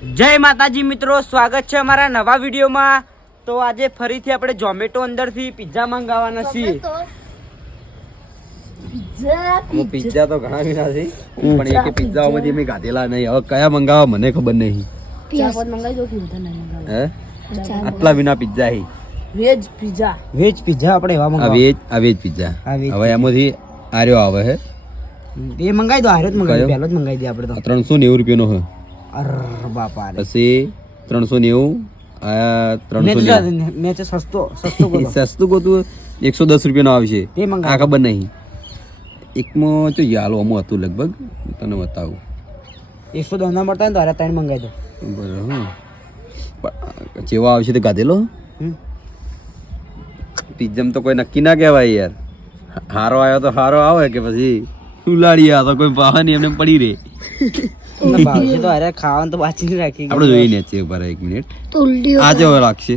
જય માતાજી મિત્રો, સ્વાગત છે અમારા નવા વિડીયોમાં। તો આજે ફરીથી આપણે ઝોમેટો અંદરથી પિઝા મંગાવવાના છીએ। પિઝા તો ઘણા વિના છે પણ એક પિઝાઓમાંથી મેં ગાધેલા નહીં। હવે કયા મંગાવવા મને ખબર નહીં। હે આટલા વિના પિઝા હે વેજ પિઝા આપણે એવા મંગાવ। આ વેજ પિઝા હવે એમાંથી આર્યો આવે હે એ મંગાઈ દો, આર્યો જ મંગાઈ દો, પહેલો જ મંગાઈ દે આપણે તો। 390 રૂપિયાનો હે। અરે બાપા રે, પછી 390 આ 390 મેં તો સસ્તું ગોતું 110 રૂપિયાનો આવશે। તે મંગાવ, આ ખબર નહીં એકમાં તો યાલો અમો હતું લગભગ, તને બતાવું 110 ના મળતા ને તો આરા 3 મંગાઈ દો બરાબર। જેવા આવશે તો ગાધેલો પિઝામાં તો કોઈ નક્કી ના કહેવાય યાર। હારો આવ્યો તો હારો આવે કે પછી ઉલાડી આ તો કોઈ પાહા નહીં એમને પડી રહે। ભાવ છે તો અરે ખાવાનું તો બાકી રાખી આપણે જોઈએ ને છે પર 1 મિનિટ આ જેવો લાગશે।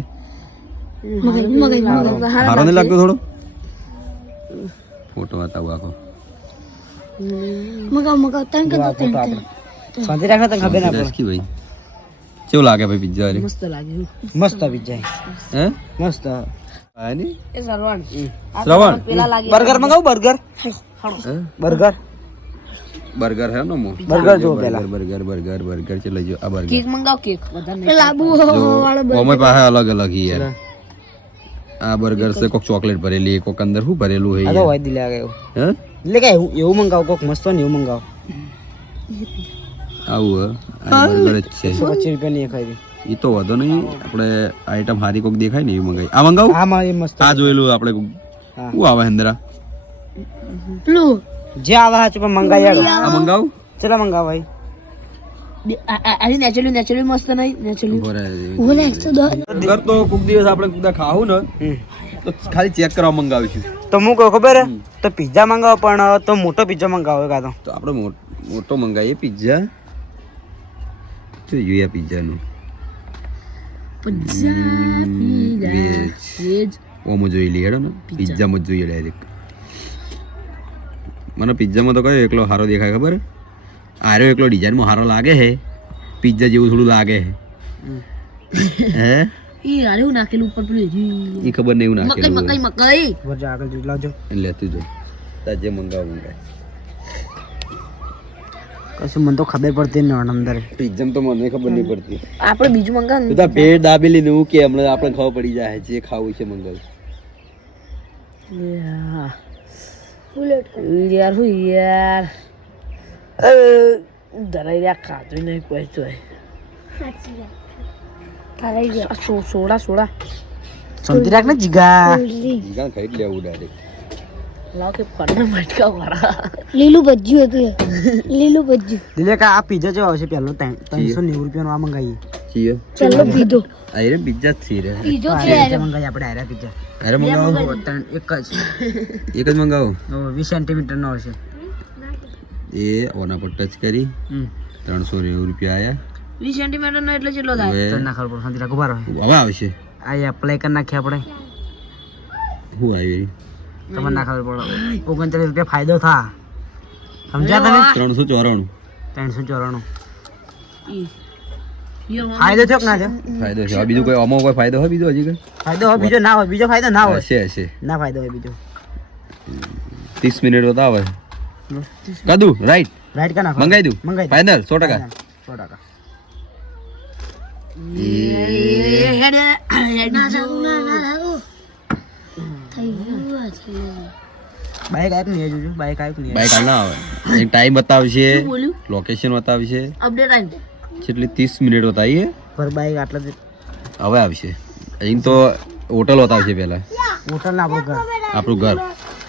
હારો નહીં લાગતો થોડો ફોટો બતાવું આખો શાંતિ રાખો તો ખબર ના પડે કે ભાઈ કેવું લાગે ભાઈ પિઝા રે? મસ્ત પિઝા હે મસ્ત। આની એ શ્રવણ બર્ગર મંગાવું, બર્ગર બર્ગર હે નો મો બર્ગર જો પેલા બર્ગર છે લઈ જો આ બર્ગર કેક મંગાવ, કેક લાબુ વાળો ઓમે પાસે અલગ અલગ હી યાર। આ બર્ગર છે કોક ચોકલેટ ભરેલી, કોક અંદર શું ભરેલું હે આ તો યાર? હોય દિલા ગયો હે એટલે કે એવું મંગાવ, કોક મસ્ત ને એવું મંગાવ। આવું હે આ બર્ગર જ છે। 125 રૂપિયા ની ખાઈ ઈ તો વધો નહીં, આપણે આઈટમ હારી કોક દેખાય ને એ મંગાઈ। આ મંગાવું, હા માં એ મસ્ત આ જોયેલું આપણે શું આવે અંદરા પ્લુ જે આવા હાચ પર મંગાઈ યાર। આ મંગાવું ચલા મંગાવ ભાઈ। આની નેચરલી મસ્ત નહીં નેચરલી ઓલે 110 બર્ગર તો કોક દિવસ આપણે કુદા ખાવું ને તો ખાલી ચેક કરવા મંગાવીશું। તો હું કહું ખબર હે, તો પિઝા મંગાવો પણ તો મોટો પિઝા મંગાવો કાં તો આપણે મોટો મંગાવીએ પિઝા। જોઈએ પિઝાનું વેજ ઓમો જોઈ લઈએ હેડો ને, પિઝામાં જ જોઈએ ડાયરેક્ટ। મને પિઝામાં તો કયો એકલો સારો દેખાય ખબર? આર્યો એકલો ડિઝાઇનમાં સારો લાગે છે, પિઝા જેવું થોડું લાગે છે। હે ઈ આરું નાખેલું ઉપર પેલું એ ખબર નહીં એવું નાખેલું મકઈ વરજા આગળ જોઈ લાવજો। એટલે તું જો તાર જે મંગાવ કશું મને તો ખબર પડતી નહીં અંદર પિઝામાં તો મને ખબર નહીં પડતી। આપણે બીજું મંગાવ તું તાર પેટ દાબેલી ને એવું કે હમણાં આપણે ખબર પડી જાય જે ખાવું છે મંગાવ। બુલેટ યાર હું યાર ધરાઈ રહ્યા ખાતું નહીં કોઈ તો ધરાઈ ગયા સોડા શાંતિ રાખ ને જીગા। જીગા ખાઈ લેવું ડાયરેક્ટ। લાવ કે ફરના મટકા વાળા લીલું ભજ્યું હતું લીલું ભજ્યું દિલે કા આ પિઝા જેવો આવશે પહેલો 390 રૂપિયાનો આ મંગાવીએ। ચીયો ચાલો પીધો આયરે પિઝા જ છે રે। પીધો પિઝા મંગાવીએ આપણે આયરા પિઝા। અરે મંગાવો એક એક જ મંગાવો। 20 સેન્ટીમીટર નો આવશે એ ઓના પર ટચ કરી 390 રૂપિયા આયા। 20 સેન્ટીમીટર નો એટલે કેટલો થાય? હવે તો ના ખબર શાંતિ રાખ ઉભા રહો। હવે આવશે આ એપ્લાય કરી નાખીએ આપણે, હું આવી તમને ના ખબર પડે 39 રૂપિયા ફાયદો થા, સમજ્યા તમે? 394 ફાયદો થયો કે ના થયો? ફાયદો છે। આ બીજું કોઈ આમાં કોઈ ફાયદો હોય બીજો હજી કઈ? ફાયદો હોય બીજો ના હોય, બીજો ફાયદો ના હોય, હશે ના ફાયદો હોય બીજો। 30 મિનિટ બતાવે કદું રાઈટ રાઈટ કા નાખો, મંગાઈ દઉં મંગાઈ દો। ફાઇનલ 100% 100%। બાઈક આપ નહીં જોજો, બાઈક આપ નહીં બાઈક હાલ ના આવે, એક ટાઈમ બતાવશે, લોકેશન બતાવશે, અપડેટ આવી કેટલી 30 મિનિટ બતાવીએ પર બાઈક આટલા જ હવે આવશે। અહીં તો હોટલ બતાવશે પહેલા, હોટલ ના આપણું ઘર, આપણું ઘર।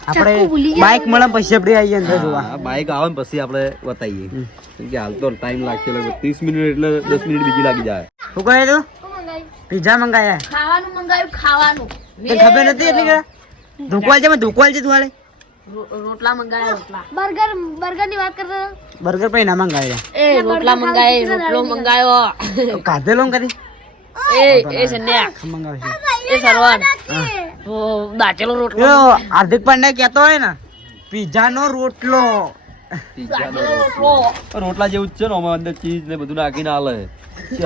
આપણે બાઈક મળે પછી આપણે આવીએ અંદર જોવા। બાઈક આવે ને પછી આપણે બતાવીએ, કેમ કે હાલ તો ટાઈમ લાગશે લગભગ 30 મિનિટ એટલે 10 મિનિટ બીજી લાગી જાય। શું કહે તું? પિઝા મંગાયા? ખાવાનું મંગાવ્યું ખાવાનું તને ખબર નથી એટલી કે ધોકવાલ છે, તું હાલે રોટલા મંગાયા રોટલા બર્ગર ની વાત કરતો બર્ગર પછી ના મંગાવ્યા, એ રોટલા મંગાય રોટલો મંગાયો કાધેલો કરી એ સંડ્યા મંગાવશે એ સરવાન દાચેલો રોટલો હાર્દિક પાંડ્યા કહેતો હોય ને પિઝા નો રોટલો રોટલા જેવું જ છે ને, અંદર ચીઝ ને બધું નાખીને આલે।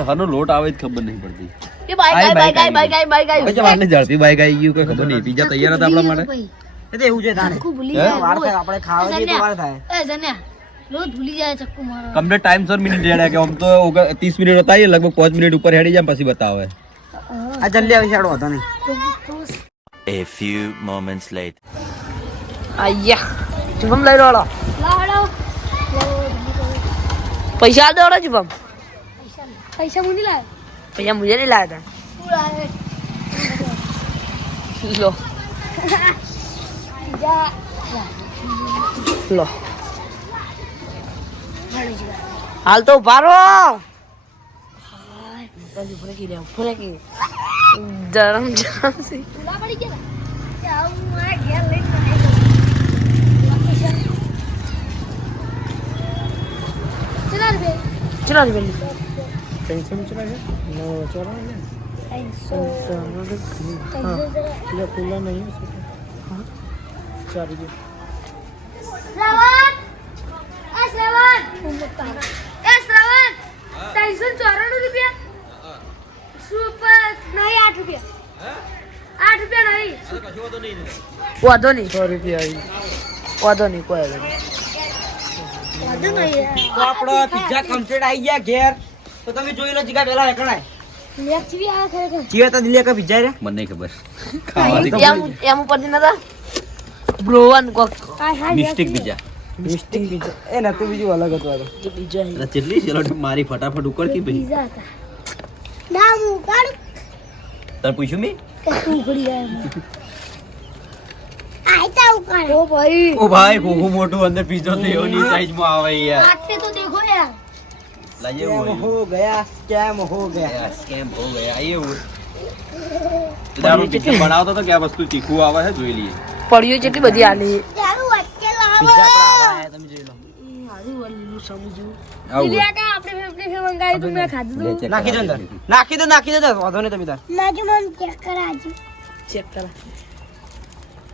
હનો લોટ આવે જ ખબર નહીં પડતી એ બાઈક આઈ પછી વારને ઝડપી બાઈક આવી ગયું કઈ ખબર નહીં બીજા તૈયાર હતા આપણા માટે એ તો એવું છે તાણે ચક્કુ ભૂલી હે? જાય વાર થાય આપણે ખાવા જઈએ તો વાર થાય એ જન્યા રોજ ભૂલી જાય ચક્કુ મારો કમ્પ્લીટ ટાઈમ સર મિનિટ રેડ્યા કે આમ તો 30 મિનિટ બતાવીએ લગભગ 5 મિનિટ ઉપર હેડી જાય પછી બતાવે આ જલ્દી આવી શાડો હતો નહીં A few moments later. આયા શુભમ લઈ લો લાડો પૈસા આલ દો શુભમ પૈસા મુની લાય પૈસા મુજે નહીં લાયા હતા લો જા લો હાલ તો ઉભા રહો ગરમ ગરમ સી લા પડી ગયા ને આવું મારા ઘેર લઈને આવી ચલા રે ચલો રે બેલી શ્રવણ એ શ્રવણ 394 રૂપિયા સુપર નહીં 8 રૂપિયા 8 રૂપિયા નહીં વાંધો નહીં 100 રૂપિયા વાંધો નહીં કોઈ વધુ નહીં તો આપણો પિઝા કમ્પ્લીટ આવી ગયા ઘેર તો તમે જોઈ લો જીગા પેલા કણાય મેચવી આ ખરેખર જીવે તો દિલે કે પિઝા રે મને નહીં ખબર એમ ઉપરથી નતા બ્લોવન કોક મિસ્ટેક બીજા મિસ્ટિંગ પિઝા એ નતું બીજું અલગ હતું આ તો બીજો ચેટલી ચલો મારી ફટાફટ ઉકળતી ભાઈ પીઝા હતા ના હું કાઢ તાર પૂછ્યું મે કે તું ઉઘડી ગયા આયતા ઉકાળ ઓ ભાઈ ઓ ભાઈ કોકો મોટું અંદર પીઝો તો એની સાઈઝ માં આવે યાર આટલે તો દેખો યાર લાજે સ્કેમ હો ગયા સ્કેમ હો ગયા સ્કેમ હો ગયા ये वो દારૂ પિઝા બનાવતો તો કે આ વસ્તુ તીખું આવે છે જોઈ લઈએ પડ્યું જેટલી બધી આલી ચાલુ વચ્ચે લાવો પિઝા આપણા આવા આયા તમે જોઈ લો આવું લીયા કા આપણે મંગાવી તું મેં ખાધું લે, check નાખી દો કરાવી. અંદર નાખી દો વાંધો નહીં તમે તાર માજુ મન ચેક કરાજો ચેક કરા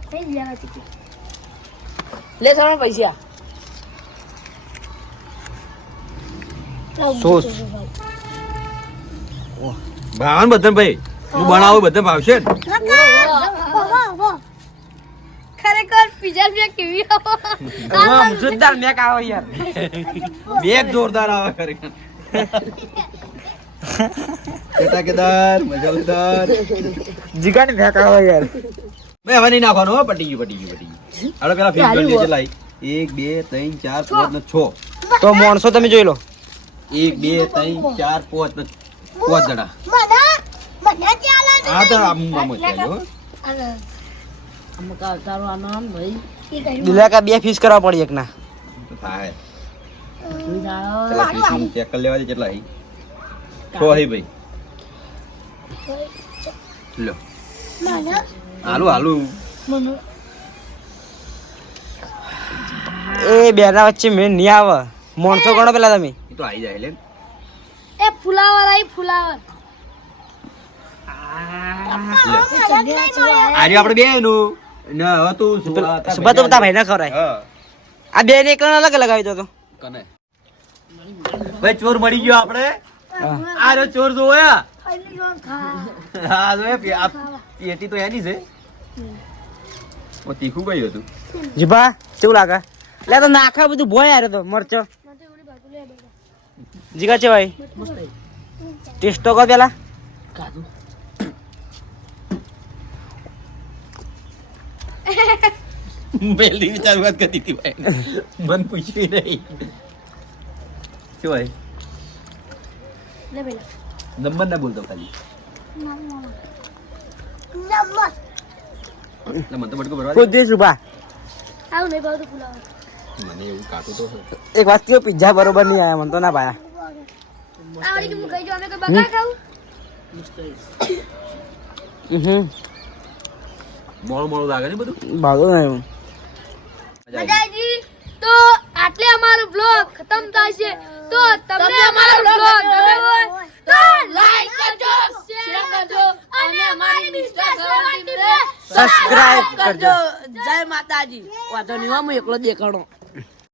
થઈ ગયા છે લે સારો પૈસા સોસ ભાવન બધન ભાઈ હું બનાવું બધે ભાવશે ને ખરેખર પિઝા બી કેવી વાહ જોરદાર મેક આવે યાર બેગ જોરદાર આવે ખરેખર કેદાર મજાદાર જીગા ને મેક આવે યાર બે હવે નહીં નાખવાનું હો પટી ગયું હાલો પેલા ફિલ કરી દે ચલાઈ 1 2 3 4 5 ને 6 તો માણસો તમે જોઈ લો 1 2 3 4 5 ને 5 જણા મને ચાલે આ તો આમ ચાલ્યો અમકા તારો આનો આમ ભાઈ દિલે કા બે ફીસ કરવા પડી એક ના તો થાય તું જાણો ચલા ફીસ ચેક કરી લેવા દે કેટલા હી 6 હી ભાઈ લો મને હાલો એ બેના વચ્ચે મેં નહીં આવે માણસો ગણો પેલા તમે એ તો આવી જાય લે એ ફુલાવર આઈ ફુલાવર આજે આપણે બે નું ન હવે તું સુભા તો બતા ભાઈ ના ખવરાય હા આ બે ને એક અલગ લગાવી દો તો કને ભાઈ ચોર મળી ગયો આપણે આ રે ચોર જોયા હા જો આ પેટી તો એની છે ઓ તીખું ગયું હતું જીભા કેવું લાગે લે તો નાખા બધું ભોય યાર તો મરચો જીગા છે ભાઈ ટેસ્ટ તો કર પેલા કાધું પહેલી વિચાર વાત કરતી હતી ભાઈ મન પૂછ્યું નહીં શું ભાઈ લે પેલા નંબર ના બોલતો ખાલી એટલે મને તો બટકો ભરવા ખુદ દે સુભા આવું નહીં ભાવતું ફુલાવર દે. મને એવું કાટું તો છે. એક વાત કહ્યું પિઝા બરોબર નહીં આયા મને તો ના ભાયા આવડી કે હું ખાઈ જાઉં અમે કોઈ બગાડ ખાવું મોળું મોળું લાગે ને બધું ભાવતો નહીં મજાજી તો આટલે અમારો બ્લોગ ખતમ થાય છે તો તમને અમારો બ્લોગ ગમ્યો હોય તો લાઈક કરજો શેર કરજો અને અમારી મિસ્ટર સર્વન્ટ ટીમને સબસ્ક્રાઇબ કરજો જય માતાજી વાંધો નહીં હું એકલો દેખાડો